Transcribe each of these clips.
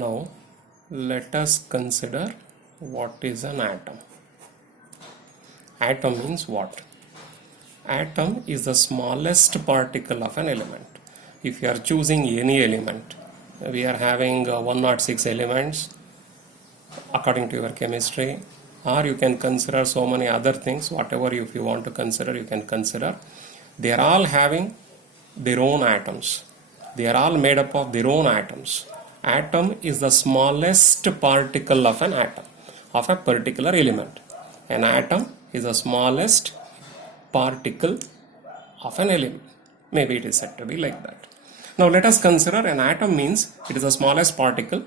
Now let us consider what is an atom. Atom means what? Atom is the smallest particle of an element. If you are choosing any element, we are having 106 elements according to your chemistry, or you can consider so many other things, whatever if you want to consider, you can consider. They are all having their own atoms. They are all made up of their own atoms. Atom is the smallest particle of an atom, of a particular element. An atom is the smallest particle of an element. Maybe it is said to be like that. Now let us consider an atom means it is the smallest particle.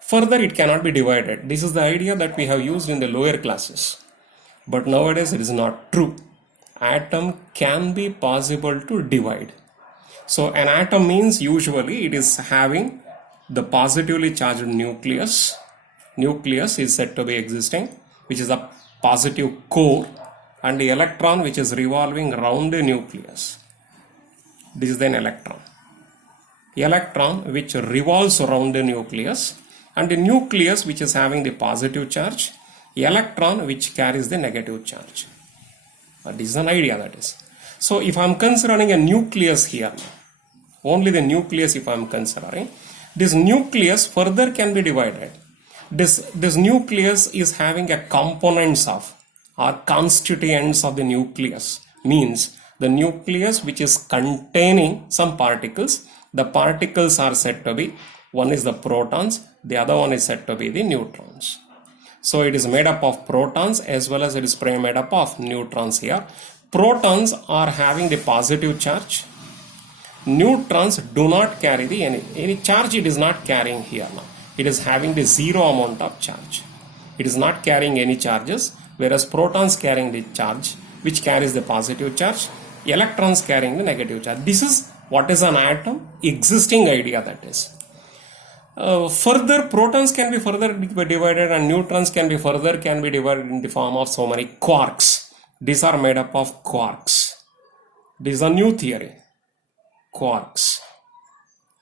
Further, it cannot be divided. This is the idea that we have used in the lower classes. But nowadays it is not true. Atom can be possible to divide. So an atom means usually it is having the positively charged nucleus. Nucleus is said to be existing, which is a positive core, and the electron which is revolving around the nucleus. This is an electron. Electron which revolves around the nucleus, and the nucleus which is having the positive charge, electron which carries the negative charge. This is an idea that is. So if I am considering a nucleus here, only the nucleus if I am considering, this nucleus further can be divided. This nucleus is having a components of or constituents of the nucleus, means the nucleus which is containing some particles. The particles are said to be, one is the protons, the other one is said to be the neutrons. So it is made up of protons as well as it is made up of neutrons here. Protons are having the positive charge. Neutrons do not carry the any charge. It is not carrying here now. It is having the zero amount of charge. It is not carrying any charges, whereas protons carrying the charge which carries the positive charge, electrons carrying the negative charge. This is what is an atom, existing idea that is. Further, protons can be further divided and neutrons can be divided in the form of so many quarks. These are made up of quarks. This is a new theory. Quarks.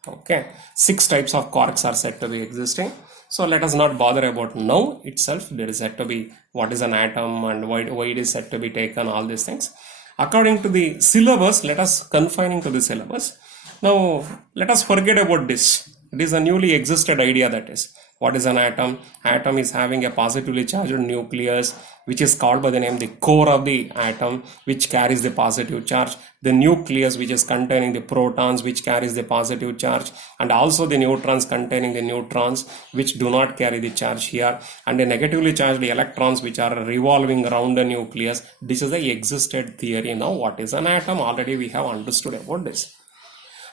Okay. 6 types of quarks are said to be existing. So let us not bother about now itself. There is said to be what is an atom and why it is said to be taken, all these things. According to the syllabus, let us confine to the syllabus. Now let us forget about this. It is a newly existed idea that is. What is an atom? Atom is having a positively charged nucleus which is called by the name the core of the atom, which carries the positive charge. The nucleus which is containing the protons which carries the positive charge, and also the neutrons containing the neutrons which do not carry the charge here, and the negatively charged electrons which are revolving around the nucleus. This is the existed theory. Now what is an atom? Already we have understood about this.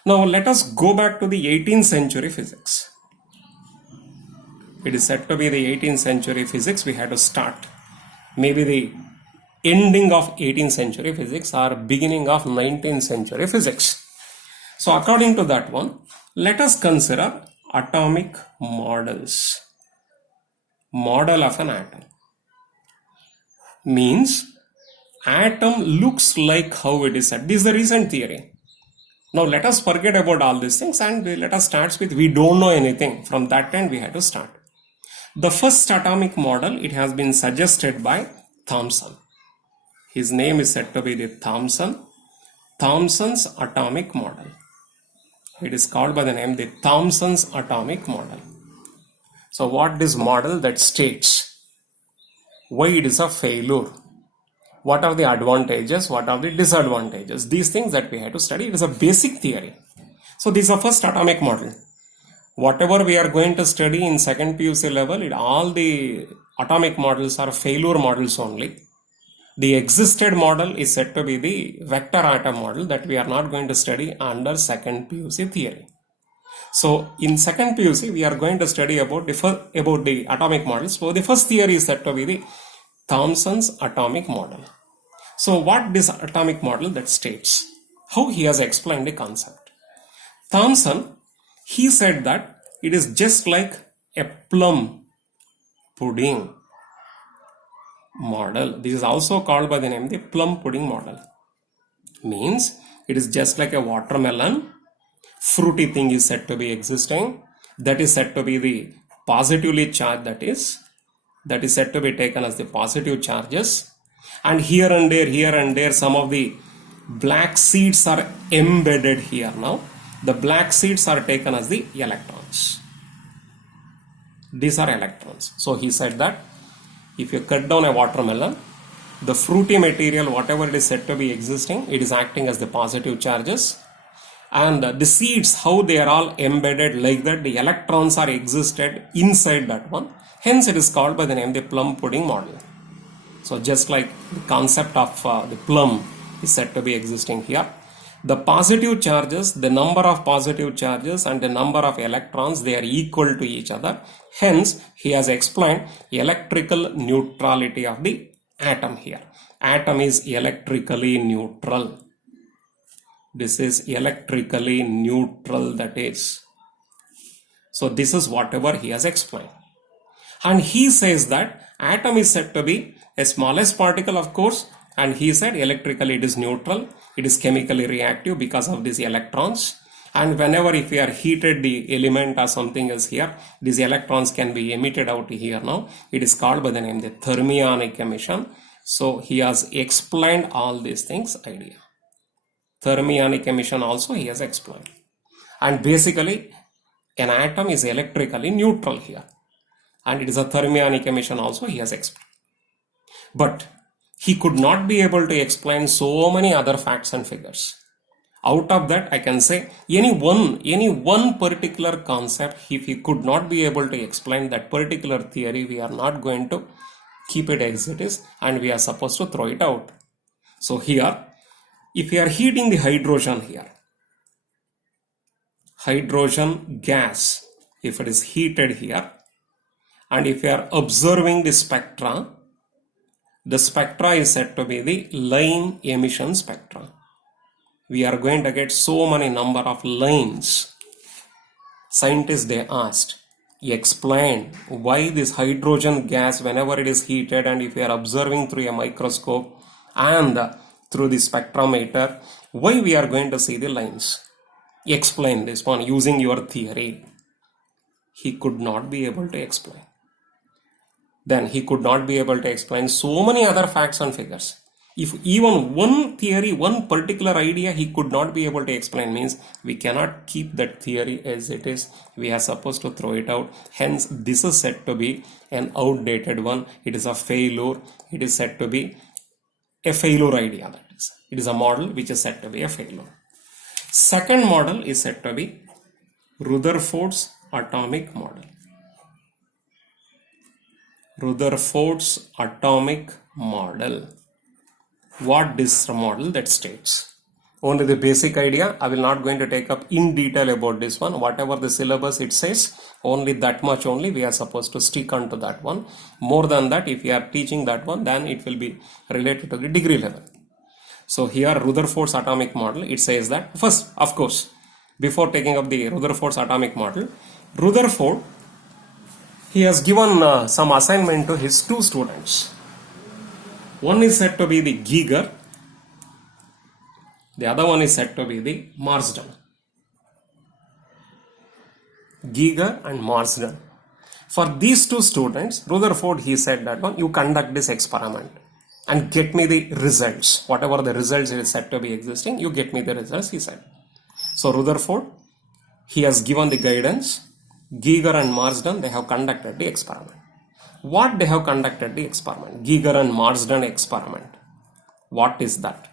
Now let us go back to the 18th century physics. It is said to be the 18th century physics. We had to start maybe the ending of 18th century physics or beginning of 19th century physics. So according to that one, let us consider atomic models. Model of an atom means atom looks like how it is said. This is the recent theory. Now let us forget about all these things and let us start with we don't know anything. From that end we had to start. The first atomic model, it has been suggested by Thomson. His name is said to be the Thomson. Thomson's atomic model. It is called by the name the Thomson's atomic model. So what this model that states why it is a failure. What are the advantages? What are the disadvantages? These things that we have to study. It is a basic theory. So this is the first atomic model. Whatever we are going to study in second PUC level, all the atomic models are failure models only. The existed model is said to be the vector atom model that we are not going to study under second PUC theory. So in second PUC, we are going to study about the atomic models. So the first theory is said to be the Thomson's atomic model. So what this atomic model that states? How he has explained the concept. Thomson, he said that it is just like a plum pudding model. This is also called by the name the plum pudding model. Means it is just like a watermelon. Fruity thing is said to be existing. that is said to be the positively charged, that is said to be taken as the positive charges. And here and there some of the black seeds are embedded here. Now the black seeds are taken as the electrons. These are electrons. So he said that if you cut down a watermelon, the fruity material, whatever it is said to be existing, it is acting as the positive charges. And the seeds, how they are all embedded like that, the electrons are existed inside that one. Hence it is called by the name the plum pudding model. So just like the concept of the plum is said to be existing here. The positive charges, the number of positive charges and the number of electrons, they are equal to each other. Hence, he has explained electrical neutrality of the atom here. Atom is electrically neutral. This is electrically neutral, that is. So this is whatever he has explained. And he says that atom is said to be a smallest particle, of course, and he said electrically it is neutral, it is chemically reactive because of these electrons. And whenever if we are heated the element or something else here, these electrons can be emitted out here now. It is called by the name the thermionic emission. So he has explained all these things idea. Thermionic emission also he has explained. And basically an atom is electrically neutral here. And it is a thermionic emission also he has explained. But he could not be able to explain so many other facts and figures. Out of that, I can say any one particular concept, if he could not be able to explain that particular theory, we are not going to keep it as it is and we are supposed to throw it out. So here, if we are heating the hydrogen here, hydrogen gas, if it is heated here, and if we are observing the spectra is said to be the line emission spectra. We are going to get so many number of lines. Scientists, they asked, explain why this hydrogen gas, whenever it is heated and if we are observing through a microscope and through the spectrometer, why we are going to see the lines. Explain this one using your theory. He could not be able to explain. Then he could not be able to explain so many other facts and figures. If even one theory, one particular idea he could not be able to explain, means we cannot keep that theory as it is. We are supposed to throw it out. Hence, this is said to be an outdated one. It is a failure. It is said to be a failure idea. That is, it is a model which is said to be a failure. Second model is said to be Rutherford's atomic model. Rutherford's atomic model. What is the model that states? Only the basic idea. I will not going to take up in detail about this one. Whatever the syllabus it says, only that much only we are supposed to stick on to that one. More than that, if we are teaching that one, then it will be related to the degree level. So here Rutherford's atomic model, it says that first, of course, before taking up the Rutherford's atomic model, Rutherford, he has given some assignment to his two students. One is said to be the Geiger, the other one is said to be the Marsden. Geiger and Marsden. For these two students, Rutherford, he said that one, you conduct this experiment and get me the results. Whatever the results is said to be existing, you get me the results, he said. So Rutherford, he has given the guidance. Geiger and Marsden, they have conducted the experiment. What they have conducted the experiment? Geiger and Marsden experiment. What is that?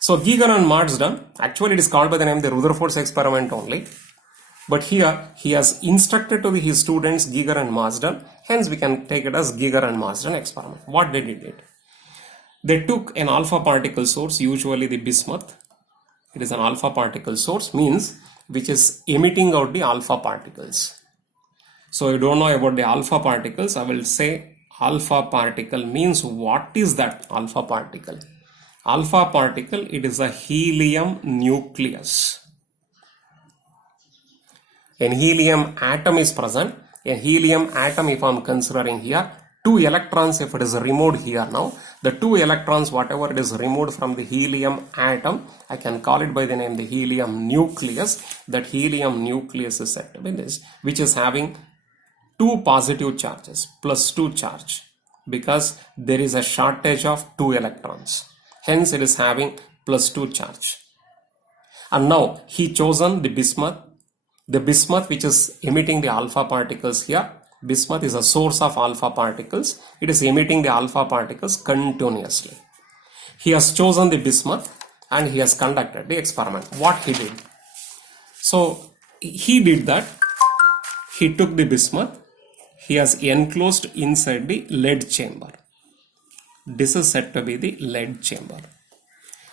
So Geiger and Marsden, actually it is called by the name the Rutherford's experiment only. But here he has instructed to his students Geiger and Marsden. Hence we can take it as Geiger and Marsden experiment. What they did? They took an alpha particle source, usually the bismuth. It is an alpha particle source, means which is emitting out the alpha particles. So you don't know about the alpha particles. I will say alpha particle means what is that alpha particle? Alpha particle, it is a helium nucleus. An helium atom is present. A helium atom, if I am considering here, 2 electrons if it is removed here now, The 2 electrons, whatever it is removed from the helium atom, I can call it by the name the helium nucleus. That helium nucleus is said to be this, which is having 2 positive charges, +2 charge, because there is a shortage of 2 electrons. Hence it is having +2 charge. And now he chosen the bismuth. The bismuth which is emitting the alpha particles here. Bismuth is a source of alpha particles. It is emitting the alpha particles continuously. He has chosen the bismuth and he has conducted the experiment. What he did? So he did that. He took the bismuth. He has enclosed inside the lead chamber. This is said to be the lead chamber.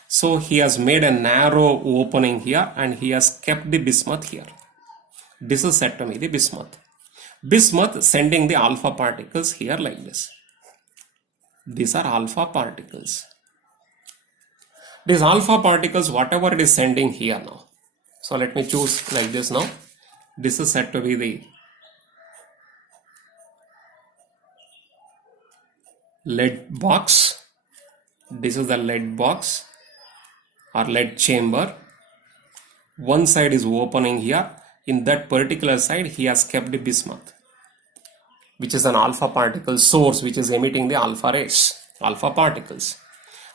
So he has made a narrow opening here and he has kept the bismuth here. This is said to be the bismuth. Bismuth sending the alpha particles here like this. These are alpha particles. These alpha particles, whatever it is sending here now. So let me choose like this now. This is said to be the lead box. This is the lead box or lead chamber. One side is opening here. In that particular side, he has kept the bismuth, which is an alpha particle source which is emitting the alpha rays, alpha particles.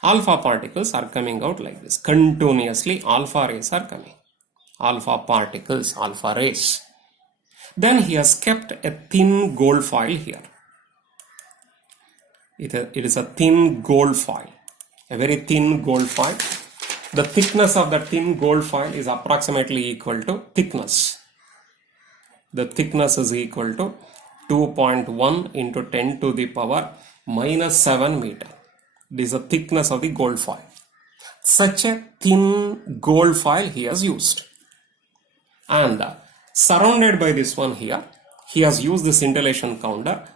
Alpha particles are coming out like this. Continuously, alpha rays are coming. Alpha particles, alpha rays. Then he has kept a thin gold foil here. It is a thin gold foil, a very thin gold foil. The thickness of the thin gold foil is approximately equal to thickness. The thickness is equal to 2.1 into 10 to the power minus 7 meter. This is the thickness of the gold foil. Such a thin gold foil he has used. And surrounded by this one here, he has used the scintillation counter.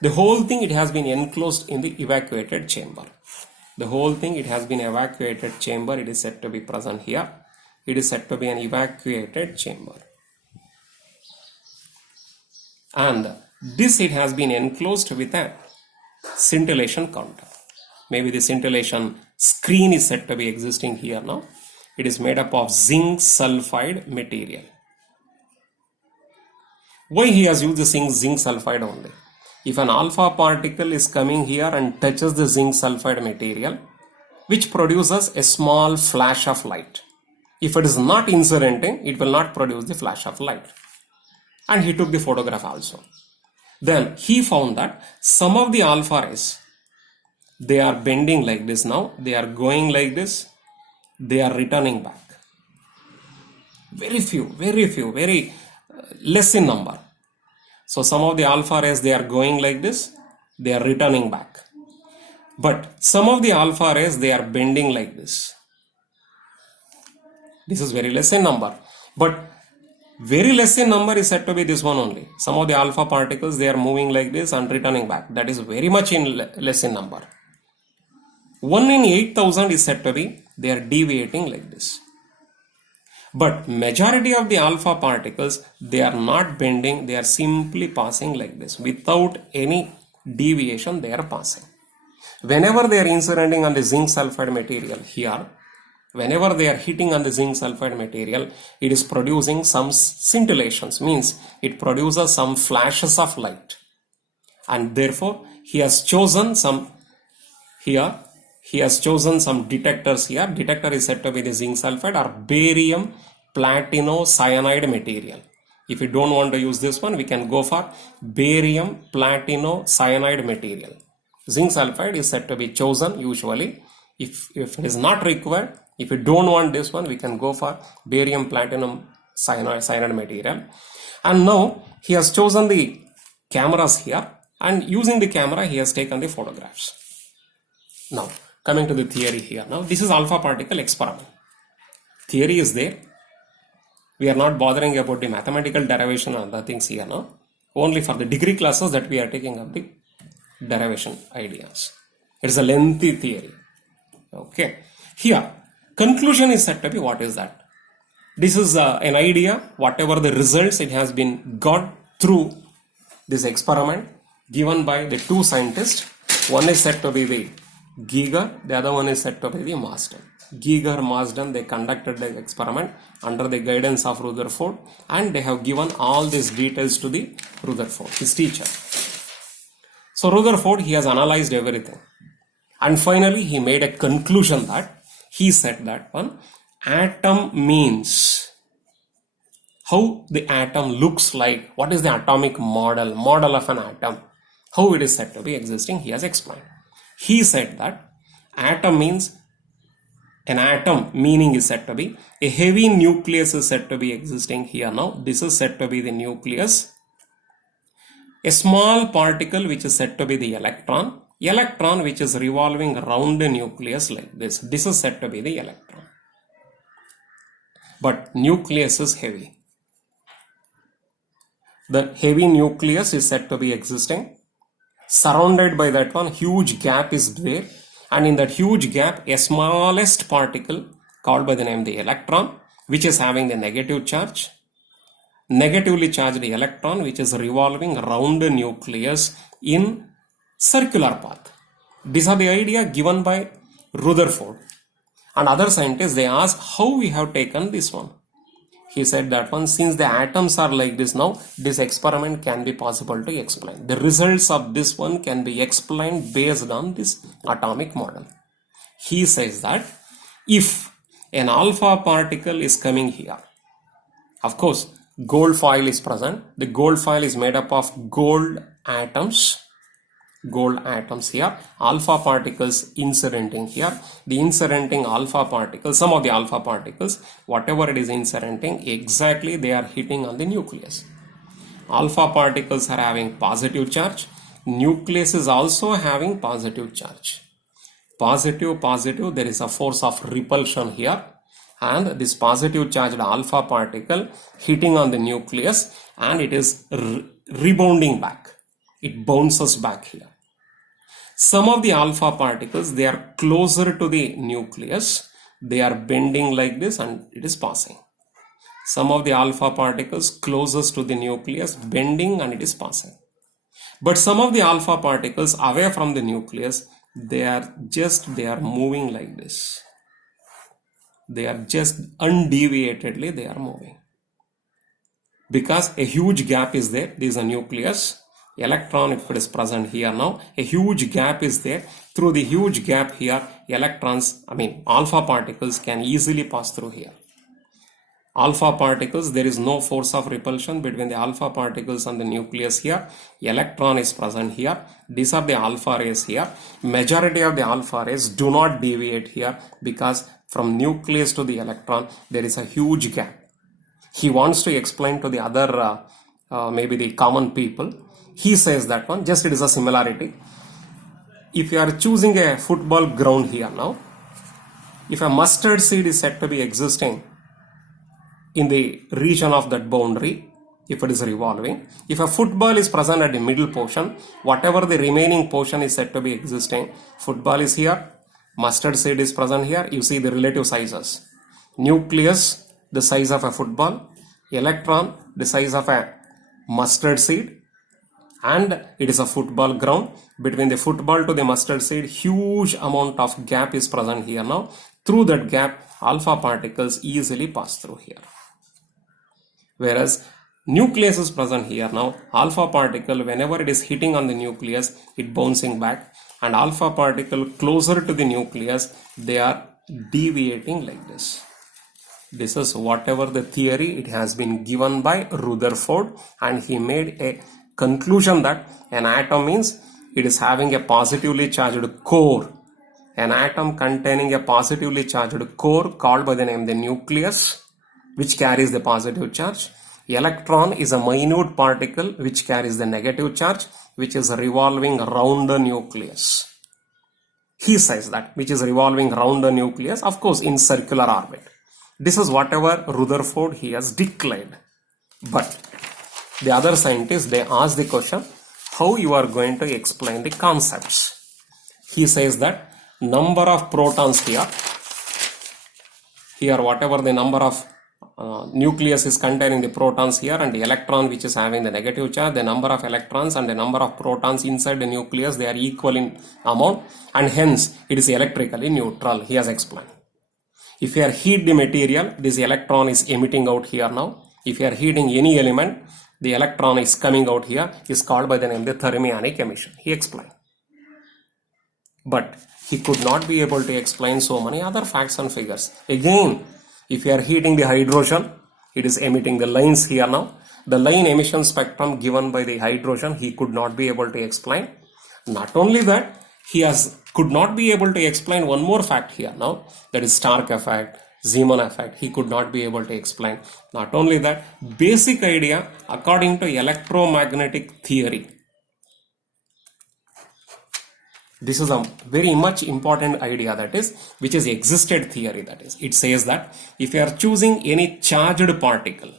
The whole thing, it has been enclosed in the evacuated chamber. The whole thing, it has been evacuated chamber. It is said to be present here. It is said to be an evacuated chamber. And this, it has been enclosed with a scintillation counter. Maybe the scintillation screen is said to be existing here now. It is made up of zinc sulfide material. Why he has used the zinc sulfide only? If an alpha particle is coming here and touches the zinc sulfide material, which produces a small flash of light. If it is not incidenting, it will not produce the flash of light. And he took the photograph also. Then he found that some of the alpha rays, they are bending like this now. They are going like this. They are returning back. Very few, very less in number. So some of the alpha rays, they are going like this. They are returning back. But some of the alpha rays, they are bending like this. This is very less in number. But very less in number is said to be this one only. Some of the alpha particles, they are moving like this and returning back. That is very much less in number. 1 in 8,000 is said to be they are deviating like this. But majority of the alpha particles, they are not bending. They are simply passing like this. Without any deviation, they are passing. Whenever they are incidenting on the zinc sulfide material here, whenever they are hitting on the zinc sulfide material, it is producing some scintillations, means it produces some flashes of light. And therefore, he has chosen some here. He has chosen some detectors here. Detector is said to be the zinc sulfide or barium platinocyanide material. If you don't want to use this one, we can go for barium platinocyanide material. Zinc sulfide is said to be chosen usually. If it is not required, if you don't want this one, we can go for barium platinum cyanide material. And now he has chosen the cameras here, and using the camera he has taken the photographs. Now coming to the theory here. Now this is alpha particle experiment. Theory is there. We are not bothering about the mathematical derivation and other things here now. Only for the degree classes that we are taking up the derivation ideas. It is a lengthy theory. Okay. Here, conclusion is said to be, what is that? This is an idea, whatever the results it has been got through this experiment given by the two scientists. One is said to be the Geiger, the other one is said to be the Marsden. Geiger, Marsden, they conducted the experiment under the guidance of Rutherford, and they have given all these details to the Rutherford, his teacher. So Rutherford, he has analyzed everything. And finally, he made a conclusion that he said that one atom means how the atom looks like, what is the atomic model of an atom, how it is said to be existing, he has explained. He said that atom means an atom, meaning is said to be a heavy nucleus is said to be existing here now. This is said to be the nucleus. A small particle which is said to be the electron which is revolving around the nucleus like this. This is said to be the electron. But nucleus is heavy. The heavy nucleus is said to be existing. Surrounded by that one, huge gap is there. And in that huge gap, a smallest particle called by the name the electron, which is having the negative charge. Negatively charged electron which is revolving around the nucleus in circular path. These are the idea given by Rutherford. And other scientists, they asked how we have taken this one. He said that one, since the atoms are like this now, this experiment can be possible to explain. The results of this one can be explained based on this atomic model. He says that if an alpha particle is coming here, of course, gold foil is present. The gold foil is made up of gold atoms here, alpha particles incidenting here. The incidenting alpha particles, some of the alpha particles, whatever it is incidenting, exactly they are hitting on the nucleus. Alpha particles are having positive charge. Nucleus is also having positive charge. Positive, there is a force of repulsion here. And this positive charged alpha particle hitting on the nucleus, and it is rebounding back. It bounces back here. Some of the alpha particles, they are closer to the nucleus. They are bending like this and it is passing. Some of the alpha particles closest to the nucleus, bending and it is passing. But some of the alpha particles away from the nucleus, they are moving like this. They are just undeviatedly, they are moving. Because a huge gap is there. This is a nucleus. Electron, if it is present here now, a huge gap is there. Through the huge gap here, alpha particles can easily pass through here. Alpha particles, there is no force of repulsion between the alpha particles and the nucleus here. Electron is present here. These are the alpha rays here. Majority of the alpha rays do not deviate here because from nucleus to the electron, there is a huge gap. He wants to explain to the other, maybe the common people. He says that one, just it is a similarity. If you are choosing a football ground here now, if a mustard seed is said to be existing in the region of that boundary, if it is revolving, if a football is present at the middle portion, whatever the remaining portion is said to be existing, football is here, mustard seed is present here, you see the relative sizes. Nucleus, the size of a football, electron, the size of a mustard seed, and it is a football ground. Between the football to the mustard seed, huge amount of gap is present here now. Through that gap, alpha particles easily pass through here. Whereas nucleus is present here now, alpha particle, whenever it is hitting on the nucleus, it bouncing back, and alpha particle closer to the nucleus, they are deviating like this. This is whatever the theory, it has been given by Rutherford, and he made a conclusion that an atom means it is having a positively charged core. An atom containing a positively charged core called by the name the nucleus, which carries the positive charge. Electron is a minute particle which carries the negative charge, which is revolving around the nucleus. He says that, which is revolving around the nucleus, of course in circular orbit. This is whatever Rutherford he has declared. But the other scientists, they ask the question, how you are going to explain the concepts? He says that number of protons here whatever the number of nucleus is containing the protons here and the electron which is having the negative charge, the number of electrons and the number of protons inside the nucleus, they are equal in amount, and hence it is electrically neutral. He has explained. If you are heat the material, this electron is emitting out here now. If you are heating any element, the electron is coming out here, is called by the name the thermionic emission. He explained. But he could not be able to explain so many other facts and figures. Again, if you are heating the hydrogen, it is emitting the lines here now. The line emission spectrum given by the hydrogen, he could not be able to explain. Not only that, could not be able to explain one more fact here now, that is Stark effect, Zeeman effect. He could not be able to explain. Not only that, basic idea according to electromagnetic theory. This is a very much important idea, that is, which is existed theory, that is. It says that if you are choosing any charged particle,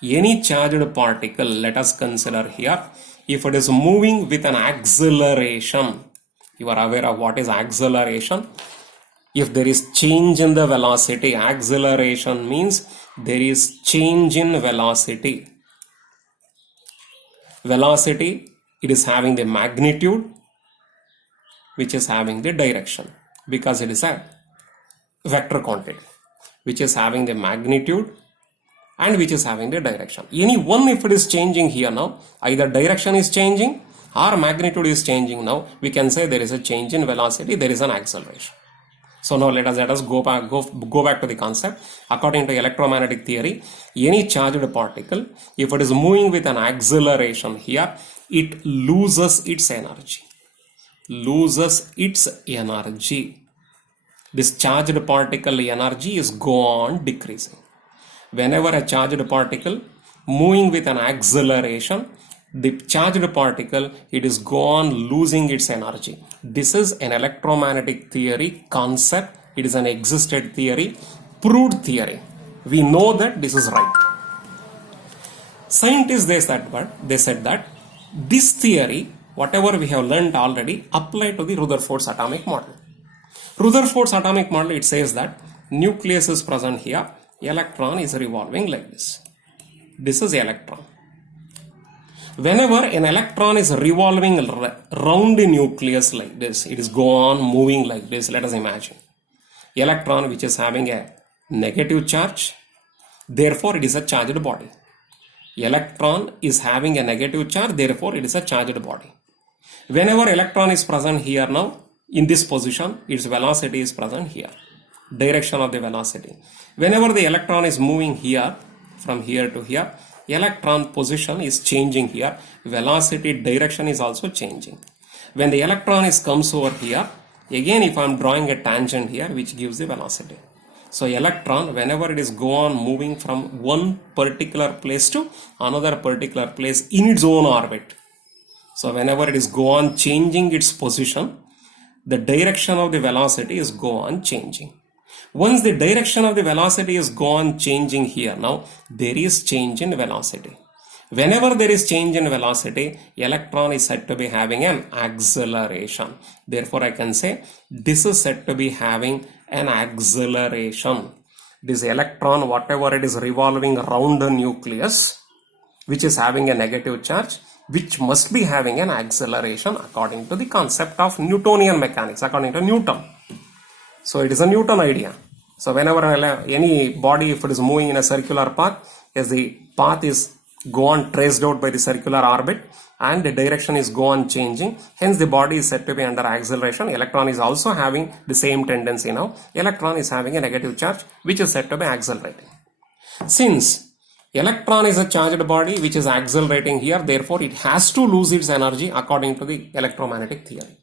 let us consider here, if it is moving with an acceleration, you are aware of what is acceleration? If there is change in the velocity, acceleration means there is change in velocity. Velocity, it is having the magnitude, which is having the direction, because it is a vector quantity, which is having the magnitude and which is having the direction. Any one, if it is changing here now, either direction is changing or magnitude is changing now, we can say there is a change in velocity, there is an acceleration. So now let us go back to the concept. According to electromagnetic theory, any charged particle, if it is moving with an acceleration here, it loses its energy. This charged particle energy is go on decreasing. Whenever a charged particle moving with an acceleration, the charged particle, it is go on losing its energy. This is an electromagnetic theory concept. It is an existed theory, proved theory. We know that this is right. Scientists, they said that this theory, whatever we have learned already, apply to the Rutherford's atomic model. Rutherford's atomic model, it says that nucleus is present here, electron is revolving like this. This is electron. Whenever an electron is revolving around the nucleus like this, it is go on moving like this. Let us imagine. Electron which is having a negative charge, therefore it is a charged body. Electron is having a negative charge, therefore it is a charged body. Whenever electron is present here now, in this position, its velocity is present here. Direction of the velocity. Whenever the electron is moving here, from here to here, electron position is changing here. Velocity direction is also changing. When the electron comes over here, again if I am drawing a tangent here, which gives the velocity. So electron, whenever it is go on moving from one particular place to another particular place in its own orbit. So whenever it is go on changing its position, the direction of the velocity is go on changing. Once the direction of the velocity is go on changing here, now there is change in velocity. Whenever there is change in velocity, electron is said to be having an acceleration. Therefore, I can say this is said to be having an acceleration. This electron, whatever it is revolving around the nucleus, which is having a negative charge, which must be having an acceleration according to the concept of Newtonian mechanics, according to Newton. So it is a Newton idea. So whenever any body, if it is moving in a circular path, as the path is go on traced out by the circular orbit and the direction is go on changing, hence the body is said to be under acceleration. Electron is also having the same tendency now. Electron is having a negative charge, which is said to be accelerating. Since electron is a charged body which is accelerating here, therefore it has to lose its energy according to the electromagnetic theory.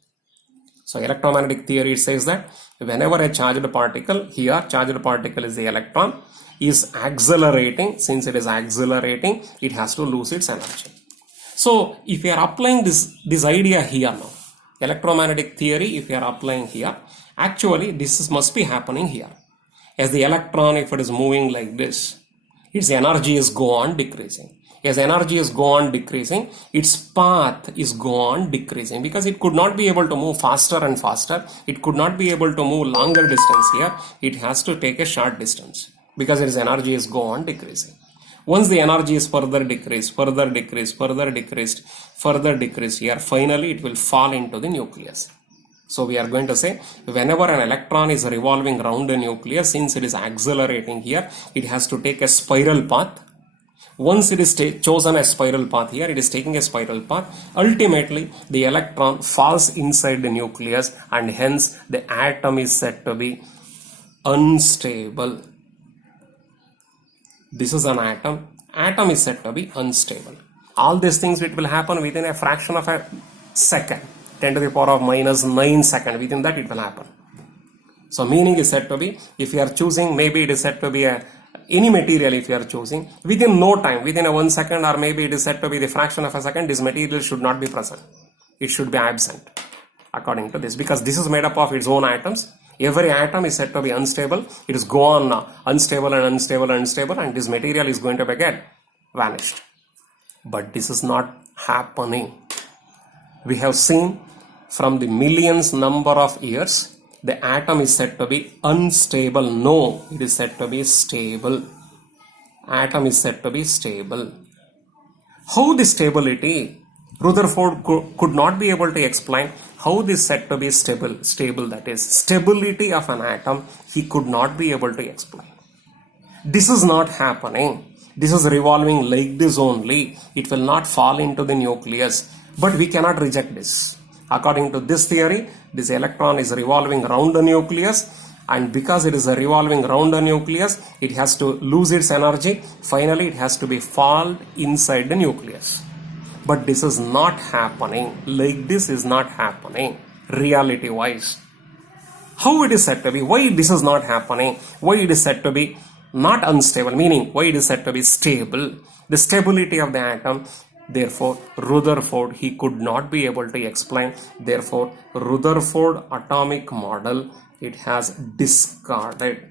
So electromagnetic theory, it says that whenever a charged particle, here charged particle is the electron, is accelerating, since it is accelerating, it has to lose its energy. So if you are applying this idea here now, electromagnetic theory, if you are applying here, actually this must be happening here. As the electron, if it is moving like this, its energy is go on decreasing. As energy is go on decreasing, its path is go on decreasing, because it could not be able to move faster and faster. It could not be able to move longer distance here. It has to take a short distance. because its energy is go on decreasing. Once the energy is further decreased, here finally it will fall into the nucleus. So we are going to say whenever an electron is revolving around a nucleus, since it is accelerating here, it has to take a spiral path. Once it is chosen a spiral path here, it is taking a spiral path. Ultimately, the electron falls inside the nucleus and hence the atom is said to be unstable. This is an atom. Atom is said to be unstable. All these things, it will happen within a fraction of a second. 10 to the power of minus 9 seconds. Within that it will happen. So meaning is said to be, if you are choosing, maybe it is said to be any material if you are choosing, within no time, within a 1 second, or maybe it is said to be the fraction of a second, this material should not be present. It should be absent according to this, because this is made up of its own atoms. Every atom is said to be unstable. It is go on unstable and this material is going to be get vanished. But this is not happening. We have seen from the millions number of years, the atom is said to be unstable. No, it is said to be stable. Atom is said to be stable. How the stability? Rutherford could not be able to explain how this said to be stable, that is stability of an atom, he could not be able to explain. This is not happening. This is revolving like this only. It will not fall into the nucleus. But we cannot reject this. According to this theory, this electron is revolving around the nucleus, and because it is revolving around the nucleus, it has to lose its energy. Finally, it has to be fall inside the nucleus. But this is not happening. Like this is not happening reality wise. How it is said to be? Why this is not happening? Why it is said to be not unstable? Meaning, why it is said to be stable? The stability of the atom. Therefore, Rutherford, he could not be able to explain. Therefore, Rutherford atomic model, it has discarded.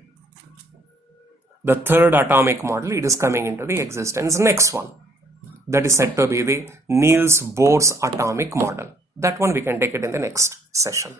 The third atomic model, it is coming into the existence. Next one, that is said to be the Niels Bohr's atomic model. That one we can take it in the next session.